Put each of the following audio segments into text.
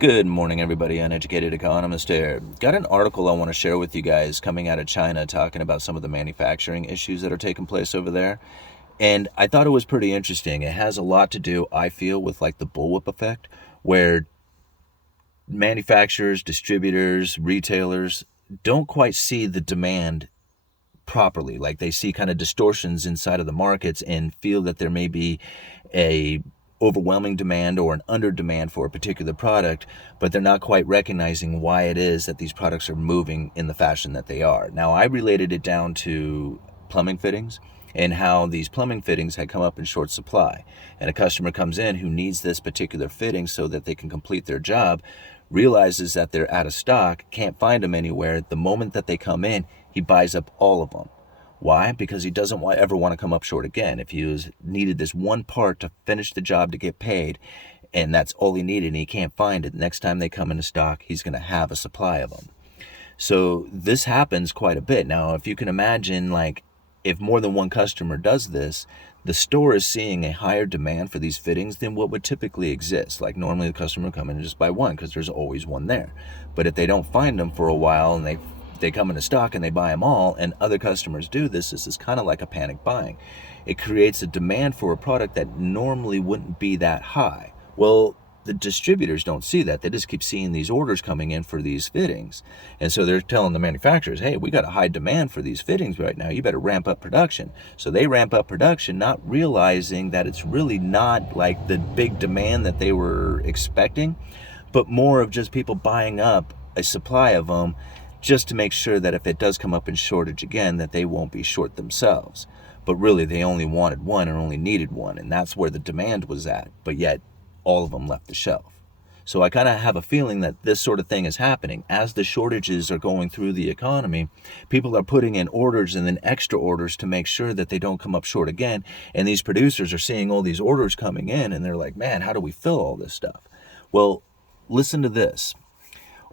Good morning, everybody. Uneducated Economist here. Got an article I want to share with you guys coming out of China talking about some of the manufacturing issues that are taking place over there. And I thought it was pretty interesting. It has a lot to do, I feel, with like the bullwhip effect, where manufacturers, distributors, retailers don't quite see the demand properly. Like they see kind of distortions inside of the markets and feel that there may be a overwhelming demand or an under demand for a particular product, but they're not quite recognizing why it is that these products are moving in the fashion that they are. Now, I related it down to plumbing fittings and how these plumbing fittings had come up in short supply. And a customer comes in who needs this particular fitting so that they can complete their job, realizes that they're out of stock, can't find them anywhere. The moment that they come in, he buys up all of them. Why? Because he doesn't ever want to come up short again. If he needed this one part to finish the job to get paid, and that's all he needed, and he can't find it, next time they come into stock, he's going to have a supply of them. So this happens quite a bit. Now, if you can imagine, like, if more than one customer does this, the store is seeing a higher demand for these fittings than what would typically exist. Like normally the customer will come in and just buy one because there's always one there. But if they don't find them for a while and they come into stock and they buy them all, and other customers do this is kind of like a panic buying. It creates a demand for a product that normally wouldn't be that high. Well, the distributors don't see that. They just keep seeing these orders coming in for these fittings. And so they're telling the manufacturers, hey, we got a high demand for these fittings right now. You better ramp up production. So they ramp up production, not realizing that it's really not like the big demand that they were expecting, but more of just people buying up a supply of them just to make sure that if it does come up in shortage again, that they won't be short themselves. But really, they only wanted one or only needed one, and that's where the demand was at. But yet, all of them left the shelf. So I kind of have a feeling that this sort of thing is happening. As the shortages are going through the economy, people are putting in orders and then extra orders to make sure that they don't come up short again. And these producers are seeing all these orders coming in, and they're like, man, how do we fill all this stuff? Well, listen to this.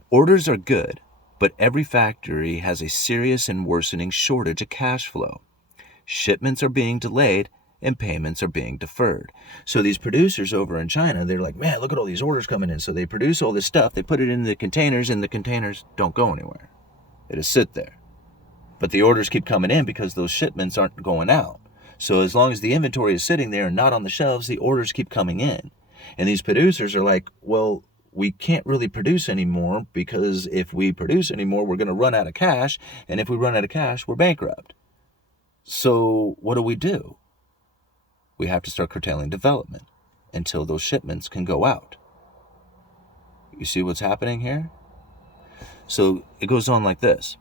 Orders are good, but every factory has a serious and worsening shortage of cash flow. Shipments are being delayed and payments are being deferred. So these producers over in China, they're like, man, look at all these orders coming in. So they produce all this stuff, they put it in the containers, and the containers don't go anywhere. They just sit there. But the orders keep coming in because those shipments aren't going out. So as long as the inventory is sitting there and not on the shelves, the orders keep coming in. And these producers are like, well, we can't really produce anymore because if we produce anymore, we're going to run out of cash. And if we run out of cash, we're bankrupt. So what do? We have to start curtailing development until those shipments can go out. You see what's happening here? So it goes on like this.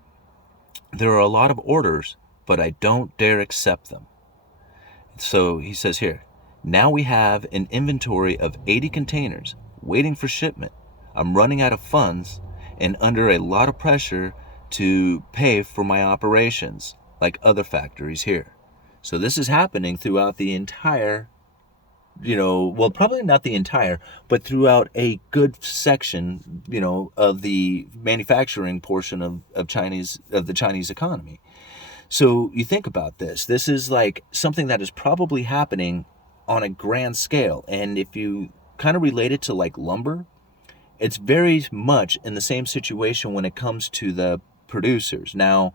There are a lot of orders, but I don't dare accept them. So he says here, now we have an inventory of 80 containers waiting for shipment. I'm running out of funds and under a lot of pressure to pay for my operations, like other factories here. So this is happening throughout the entire, well, probably not the entire, but throughout a good section, of the manufacturing portion of the Chinese economy. So you think about this. This is like something that is probably happening on a grand scale. And if you kind of relate it to like lumber, it's very much in the same situation when it comes to the producers. Now,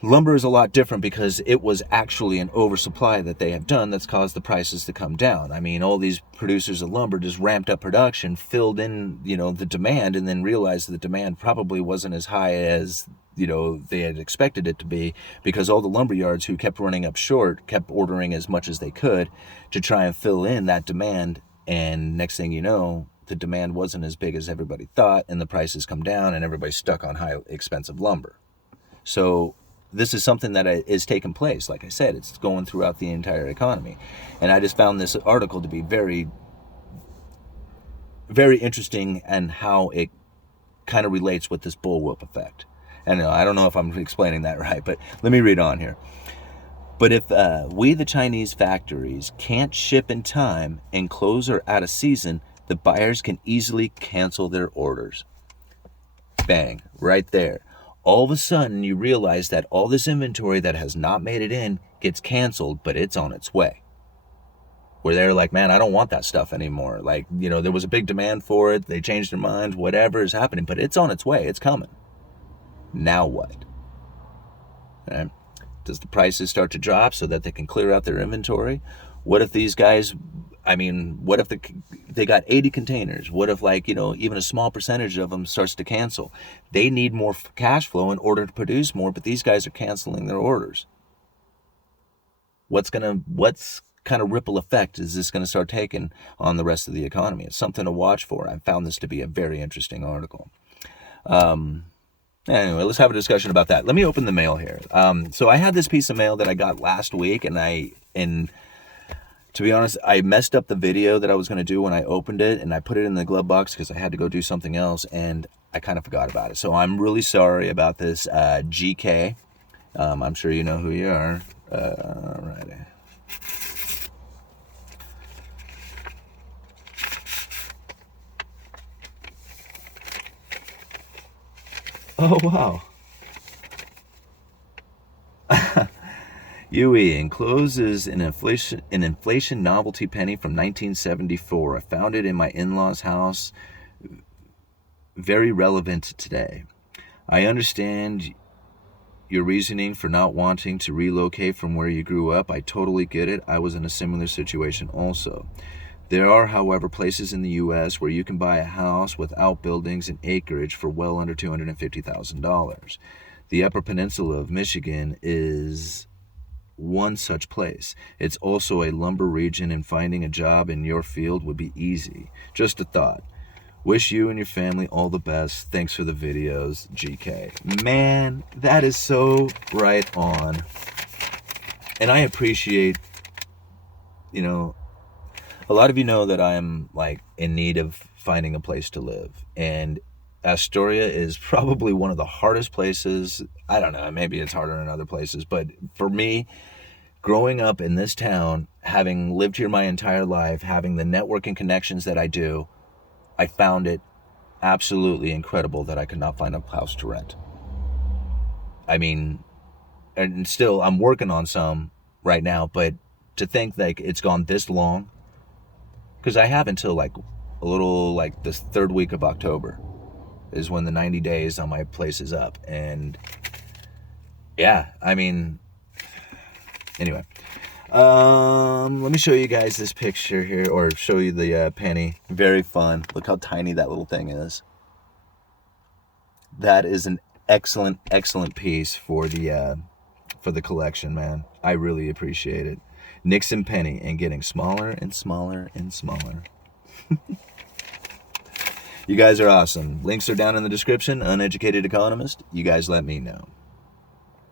lumber is a lot different because it was actually an oversupply that they have done that's caused the prices to come down. I mean, all these producers of lumber just ramped up production, filled in, the demand, and then realized the demand probably wasn't as high as, they had expected it to be, because all the lumber yards who kept running up short kept ordering as much as they could to try and fill in that demand. And next thing you know, the demand wasn't as big as everybody thought, and the prices come down, and everybody's stuck on high, expensive lumber. So this is something that is taking place. Like I said, it's going throughout the entire economy. And I just found this article to be very, very interesting, and how it kind of relates with this bullwhip effect. And I don't know if I'm explaining that right, but let me read on here. But if we, the Chinese factories, can't ship in time and clothes are out of season, the buyers can easily cancel their orders. Bang, right there. All of a sudden, you realize that all this inventory that has not made it in gets canceled, but it's on its way. where they're like, man, I don't want that stuff anymore. Like, you know, there was a big demand for it. They changed their minds, whatever is happening, but it's on its way. It's coming. Now what? Right? Does the prices start to drop so that they can clear out their inventory? What if these guys, I mean, what if they got 80 containers? What if, like, you know, even a small percentage of them starts to cancel? They need more cash flow in order to produce more, but these guys are canceling their orders. What's kind of ripple effect is this going to start taking on the rest of the economy? It's something to watch for. I found this to be a very interesting article. Anyway, let's have a discussion about that. Let me open the mail here. So I had this piece of mail that I got last week, and to be honest, I messed up the video that I was going to do when I opened it, and I put it in the glove box because I had to go do something else, and I kind of forgot about it. So I'm really sorry about this, GK. I'm sure you know who you are. All righty. Oh, wow. UE encloses an inflation novelty penny from 1974. I found it in my in-laws' house. Very relevant today. I understand your reasoning for not wanting to relocate from where you grew up. I totally get it. I was in a similar situation also. There are, however, places in the U.S. where you can buy a house with outbuildings and acreage for well under $250,000. The Upper Peninsula of Michigan is one such place. It's also a lumber region, and finding a job in your field would be easy. Just a thought. Wish you and your family all the best. Thanks for the videos, GK. Man, that is so right on. And I appreciate, you know, a lot of you know that I'm like in need of finding a place to live. And Astoria is probably one of the hardest places. I don't know, maybe it's harder in other places, but for me, growing up in this town, having lived here my entire life, having the networking connections that I do, I found it absolutely incredible that I could not find a house to rent. I mean, and still I'm working on some right now, but to think like it's gone this long, because I have until like a little like this third week of October is when the 90 days on my place is up. And yeah, I mean, anyway, let me show you guys this picture here, or show you the penny. Very fun. Look how tiny that little thing is. That is an excellent piece for the collection, man. I really appreciate it. Nixon penny, and getting smaller and smaller and smaller. You guys are awesome. Links are down in the description. Uneducated Economist. You guys let me know.